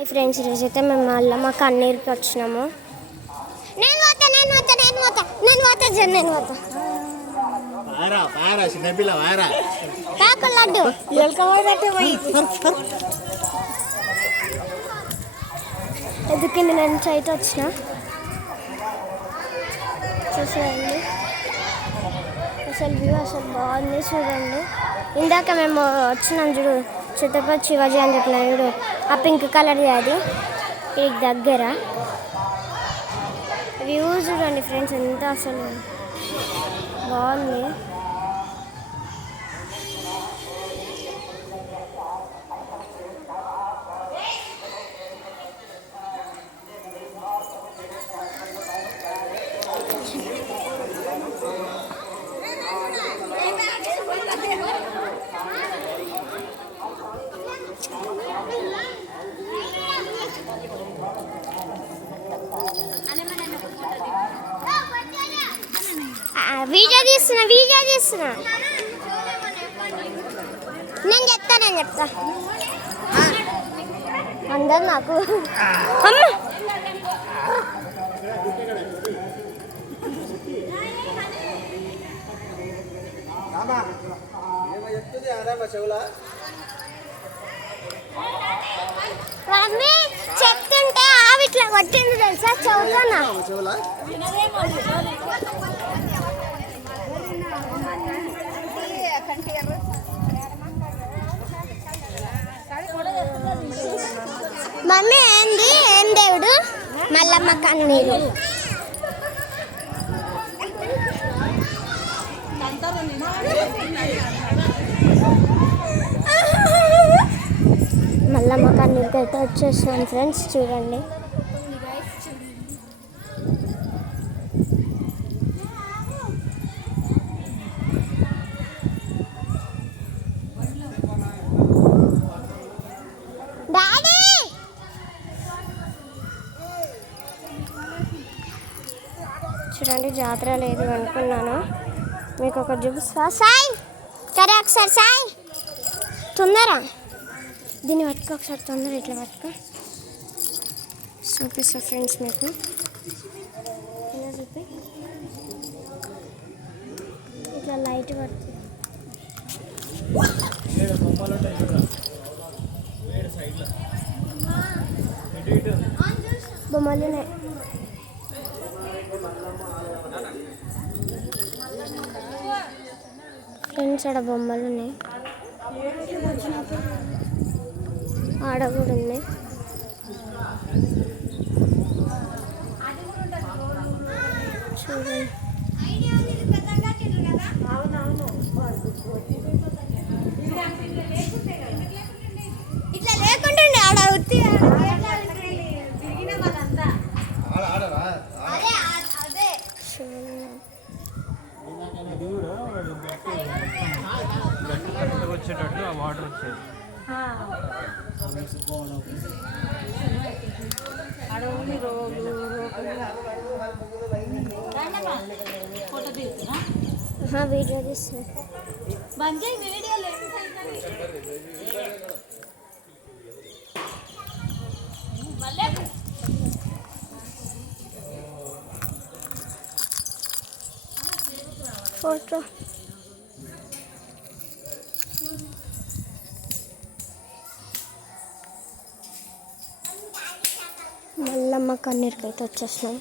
Hi friends, ఈరోజైతే మేము మళ్ళీ మా కన్నీరుకి వచ్చినాము. నేను లడ్డు ఎదుకుంది నేను చైతే వచ్చిన చూసేయండి. అసలు వ్యూ అసలు బాగుంది చూడండి. ఇందాక మేము వచ్చినాం చూడు, ఛత్రపతి శివాజీ అని చెప్పిన చూడు, ఆ పింక్ కలర్ది అది ఈ దగ్గర వ్యూ చూడండి ఫ్రెండ్స్, ఎంత అసలు బాగుంది. వీడియో తీస్తున్నా నేను చెప్తా అందరు నాకు అమ్మ మమ్మీ చెప్తుంటే ఆవి ఇట్లా కొట్టింది తెలుసా, చదువుతానా. మమ్మీ ఏం దేవుడు? మల్లమ్మ కన్నీరు. మల్లమ్మ కన్నీరుకి అయితే వచ్చేసాను ఫ్రెండ్స్, చూడండి. చూడండి, జాతర లేదు అనుకున్నాను, మీకు ఒక చూపిస్తా. సాయి కరే ఒకసారి, సాయి తొందర దీన్ని పట్టుకో, ఒకసారి తొందర ఇట్లా పట్టుకో, చూపిస్తా ఫ్రెండ్స్ మీకు. ఇలా చూపి, ఇట్లా లైట్ పడుతుంది. బొమ్మలునే ఫ్రెండ్స్, ఆడ బొమ్మలు ఉన్నాయి, ఆడ కూడా ఉన్నాయి. చూడండి, ఇట్లా లేకుండా ఆడ ఉత్తి వచ్చేటట్టు ఆ వాటర్ వచ్చేది. వీడియో తీస్తున్నా. ఫోటో మల్లమ్మ కన్నీరుకి అయితే వచ్చేసినాం.